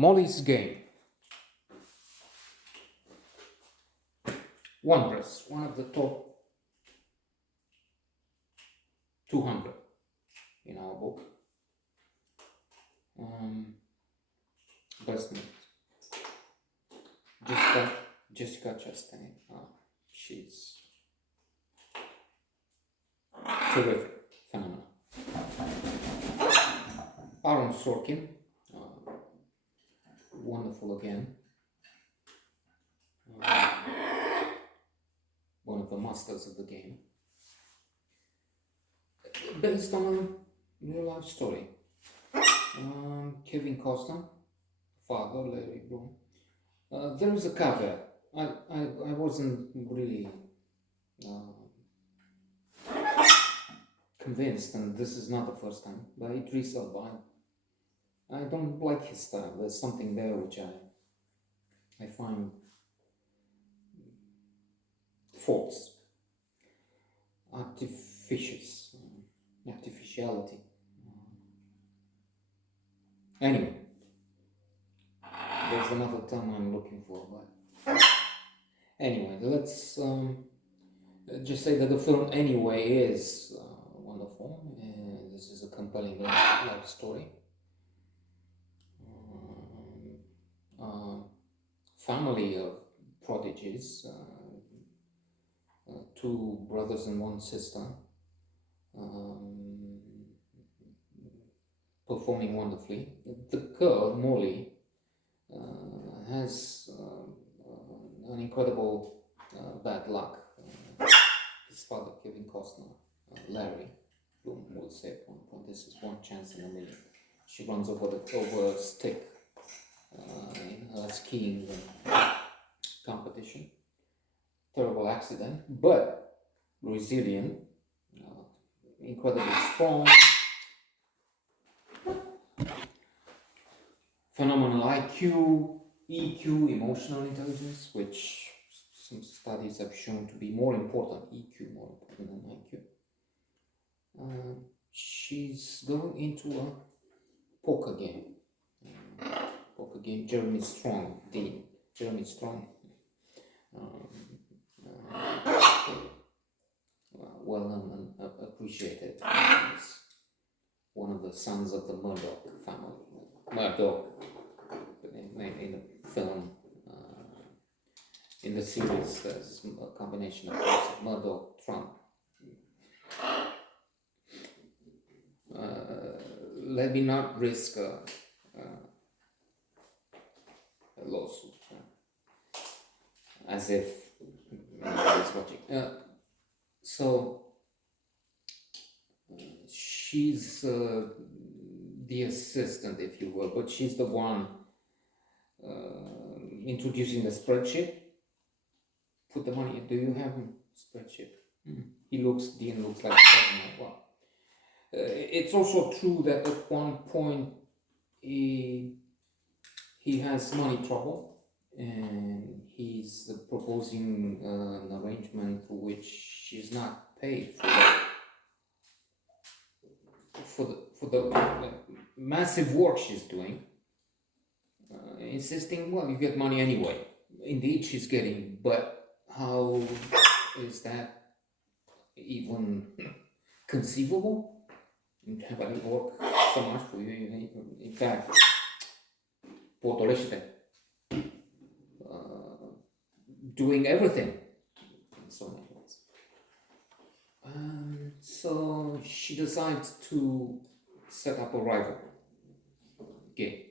Molly's Game. Wondrous, one of the top 200 in our book. Best names. Jessica Chastain. She's terrific, phenomenal. Aaron Sorkin, wonderful again. One of the masters of the game. Based on a real life story. Kevin Costner, father, Larry Bloom. There is a caveat. I wasn't really convinced, and this is not the first time, by Idris Elba. I don't like his style. There's something there which I find false, artificiality. Anyway, there's another term I'm looking for, but anyway, let's just say that the film anyway is wonderful. This is a compelling life story. Family of prodigies, two brothers and one sister, performing wonderfully. The girl, Molly, has an incredible bad luck. His father, Kevin Costner, Larry Bloom, will say at one point, this is one chance in a million. She runs over a stick in her skiing competition. Terrible accident, but resilient, incredibly strong, phenomenal IQ, EQ, emotional intelligence, which some studies have shown to be more important, EQ more important than IQ. She's going into a poker game. Jeremy Strong, Dean. Jeremy Strong. Well known and appreciated. He's one of the sons of the Murdoch family. Murdoch, in the film, in the series, there's a combination of Murdoch, Trump. Let me not risk a lawsuit, as if anybody's watching. So she's the assistant, if you will, but she's the one introducing the spreadsheet. Put the money. Do you have a spreadsheet? Dean looks like he doesn't know. Well, it's also true that at one point he has money trouble, and he's proposing an arrangement for which she's not paid for the massive work she's doing, insisting, well, you get money anyway. Indeed, she's getting, but how is that even conceivable? You have to work so much for you. In fact, potolește, doing everything in so many ways. So she decides to set up a rival game.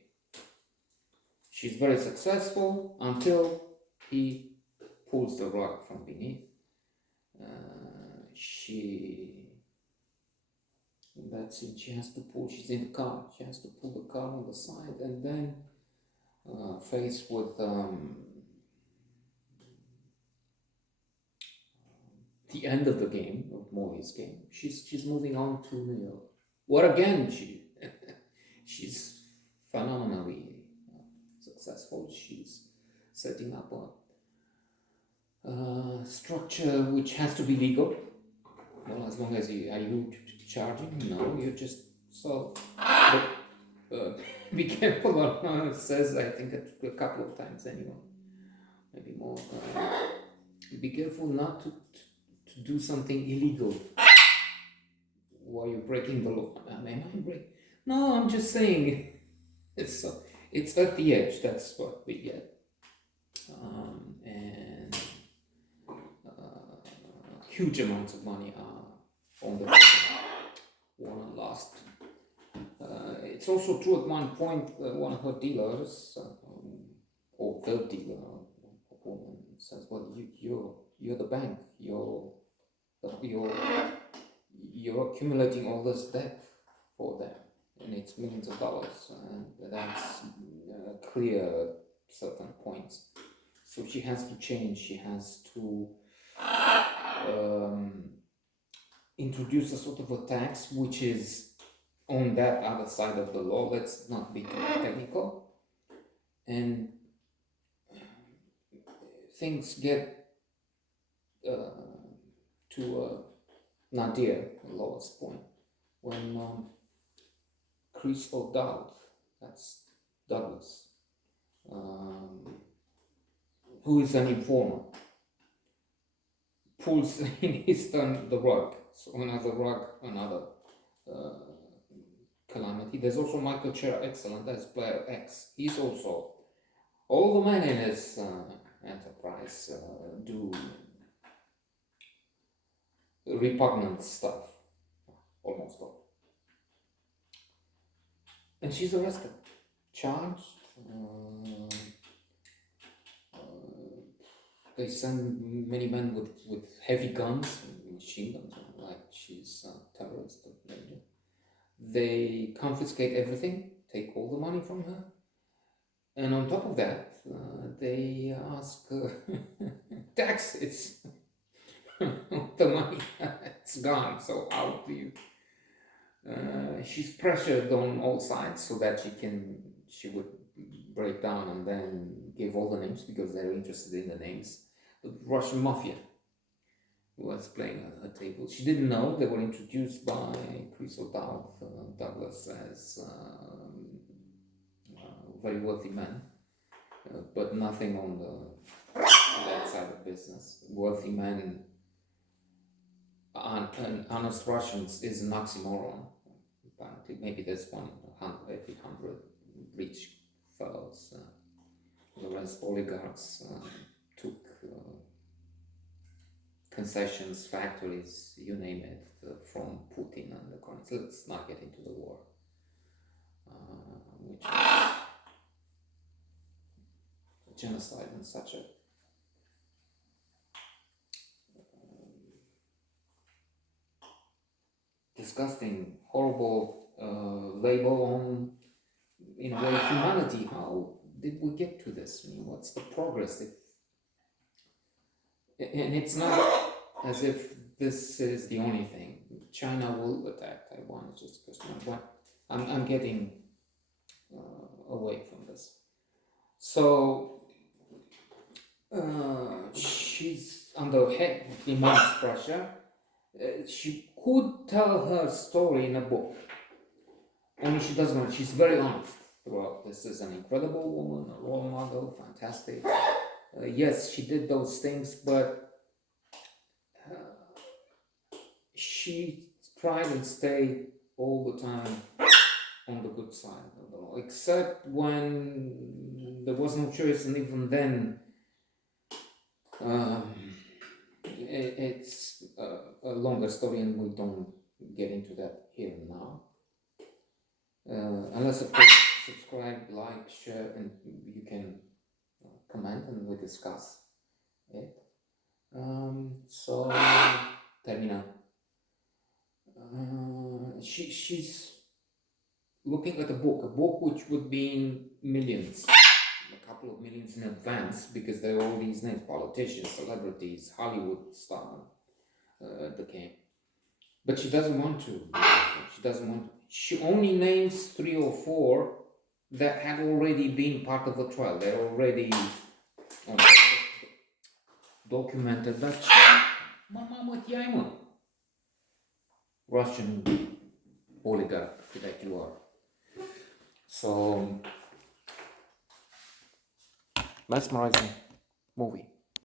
She's very successful until he pulls the rug from beneath. She has to pull, she's in the car, she has to pull the car on the side, and then faced with the end of the game, of Molly's game, she's moving on to New York. Where again she's phenomenally successful. She's setting up a structure which has to be legal. Well, as long as are you charging? No, you just so. be careful, says, I think a couple of times anyway, maybe more. Be careful not to do something illegal while you're breaking the law. Am I breaking? No, I'm just saying it's at the edge. That's what we get. And huge amounts of money are on the table. One last. It's also true at one point, one of her dealers, or the dealer, woman says, "Well, you're the bank. You're accumulating all this debt for them, and it's millions of dollars, and that's clear at certain points. So she has to change. She has to introduce a sort of a tax which is on that other side of the law. Let's not be too technical, and things get to nadir, the lowest point, when Chris O'Dowd, that's Douglas, who is an informer, pulls in his turn the rug. So another calamity. There's also Michael Cera, excellent as player X. He's also, all the men in his enterprise do repugnant stuff, almost all. And she's arrested, charged. They send many men with heavy guns, machine guns, like she's a terrorist of danger. They confiscate everything, take all the money from her, and on top of that, they ask taxes. The money, it's gone. So how do you? She's pressured on all sides so that she would break down and then give all the names because they're interested in the names. The Russian mafia was playing at her table. She didn't know they were introduced by Chris O'Dowd, Douglas, as very wealthy men, but nothing on that side of business. Wealthy men and honest Russians is an oxymoron. Apparently, maybe there's 100 rich fellows. The rest oligarchs took concessions, factories, you name it, from Putin and the Koreans. Let's not get into the war, which is genocide and such a disgusting, horrible label on, in a way, humanity. How did we get to this? I mean, what's the progress? And it's not as if this is the only thing. China will attack Taiwan. It's just a question of what. I'm getting away from this. So she's under immense pressure. She could tell her story in a book, only she doesn't want. She's very honest throughout. This is an incredible woman, a role model, fantastic. Yes, she did those things, but she tried and stayed all the time on the good side of the law, except when there was no choice, and even then, it's a longer story, and we don't get into that here and now. Unless, of course, subscribe, like, share, and you can comment and we discuss it. So, Termina. She's looking at a book which would be in millions, a couple of millions in advance, because there are all these names, politicians, celebrities, Hollywood star, the game. But she doesn't want to. She doesn't want to. She only names 3 or 4 that had already been part of the trial. They're already documented. That's Russian oligarch that you are. So mesmerizing movie.